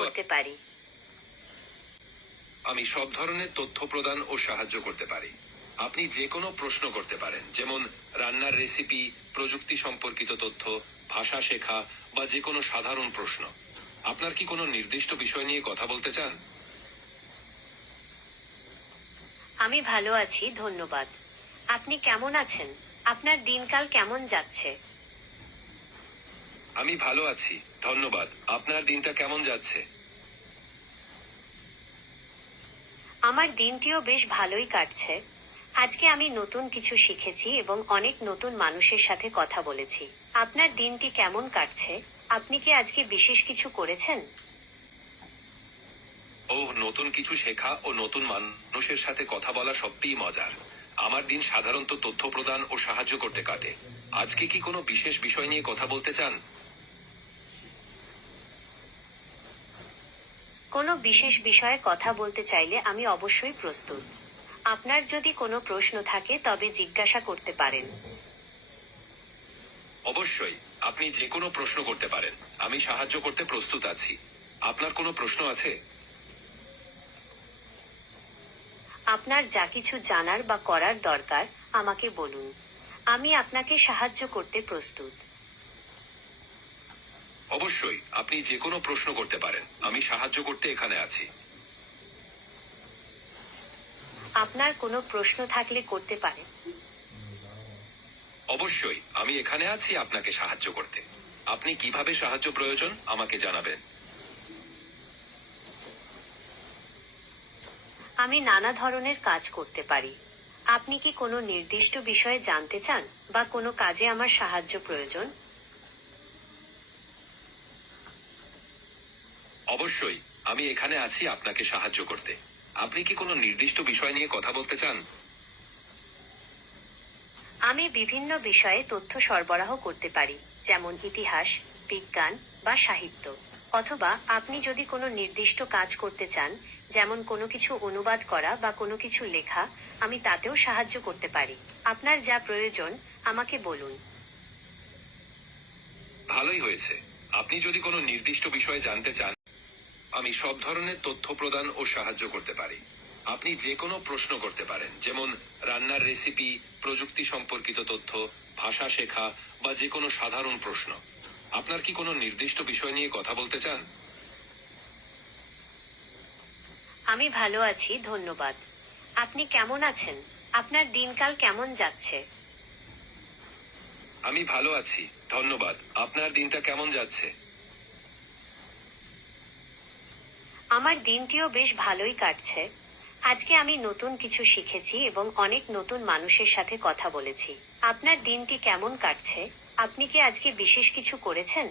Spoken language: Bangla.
করতে পারি? আমি সব ধরনের তথ্য প্রদান ও সাহায্য করতে পারি। আপনি যে কোনো প্রশ্ন করতে পারেন, যেমন রান্নার রেসিপি, প্রযুক্তি সম্পর্কিত তথ্য, ভাষা শেখা বা যে কোনো সাধারণ প্রশ্ন। আপনার কি কোনো নির্দিষ্ট বিষয় নিয়ে কথা বলতে চান? আমি ভালো আছি, ধন্যবাদ। আপনি কেমন আছেন? আপনার দিনকাল কেমন যাচ্ছে? আমি ভালো আছি, ধন্যবাদ। আপনার দিনটা কেমন যাচ্ছে? আমার দিনটিও বেশ ভালোই কাটছে। আজকে আমি নতুন কিছু শিখেছি এবং অনেক নতুন মানুষের সাথে কথা বলেছি। আপনার দিনটি কেমন কাটছে? আপনি কি আজকে বিশেষ কিছু করেছেন? নতুন কিছু শেখা ও নতুন মানুষের সাথে কথা বলা সত্যিই মজার। আমার দিন সাধারণত তথ্য প্রদান ও সাহায্য করতে কাটে। আজকে কি কোনো বিশেষ বিষয় নিয়ে কথা বলতে চান? কোনো বিশেষ বিষয়ে কথা বলতে চাইলে আমি অবশ্যই প্রস্তুত। আপনার যদি কোনো প্রশ্ন থাকে তবে জিজ্ঞাসা করতে পারেন। অবশ্যই, আপনি যে কোনো প্রশ্ন করতে পারেন। আমি সাহায্য করতে প্রস্তুত আছি। আপনার কোনো প্রশ্ন আছে? আপনার যা কিছু জানার বা করার দরকার আমাকে বলুন। আমি আপনাকে সাহায্য করতে প্রস্তুত। অবশ্যই, আপনি যে কোনো প্রশ্ন করতে পারেন। আমি সাহায্য করতে এখানে আছি। আপনার কোনো প্রশ্ন থাকলে করতে পারেন। অবশ্যই, আমি এখানে আছি আপনাকে সাহায্য করতে। আপনি কিভাবে সাহায্য প্রয়োজন আমাকে জানাবেন। আমি নানা ধরনের কাজ করতে পারি। আপনি কি কোনো নির্দিষ্ট বিষয়ে জানতে চান বা কোনো কাজে আমার সাহায্য প্রয়োজন? অবশ্যই, আমি এখানে আছি আপনাকে সাহায্য করতে। আপনি কি কোনো নির্দিষ্ট বিষয় নিয়ে কথা বলতে চান? আমি বিভিন্ন বিষয়ে তথ্য সরবরাহ করতে পারি, যেমন ইতিহাস, বিজ্ঞান বা সাহিত্য। অথবা আপনি যদি কোনো নির্দিষ্ট কাজ করতে চান, যেমন কোনো কিছু অনুবাদ করা বা কোনো কিছু লেখা, আমি তাতেও সাহায্য করতে পারি। আপনার যা প্রয়োজন আমাকে বলুন। ভালোই হয়েছে। আপনি যদি কোনো নির্দিষ্ট বিষয়ে জানতে চান, আমি সব ধরনের তথ্য প্রদান ও সাহায্য করতে পারি। আপনি যে কোনো প্রশ্ন করতে পারেন, যেমন রান্নার রেসিপি, প্রযুক্তি সম্পর্কিত তথ্য, ভাষা শেখা বা যে কোনো সাধারণ প্রশ্ন। আপনার কি কোনো নির্দিষ্ট বিষয় নিয়ে কথা বলতে চান? আমি ভালো আছি, ধন্যবাদ। আপনি কেমন আছেন? আপনার দিনকাল কেমন যাচ্ছে? আমি ভালো আছি, ধন্যবাদ। আপনার দিনটা কেমন যাচ্ছে? আমার দিনটিও বেশ ভালোই কাটছে। আজকে আমি নতুন কিছু শিখেছি এবং অনেক নতুন মানুষের সাথে কথা বলেছি। আপনার দিনটি কেমন কাটছে? আপনি কি আজকে বিশেষ কিছু করেছেন?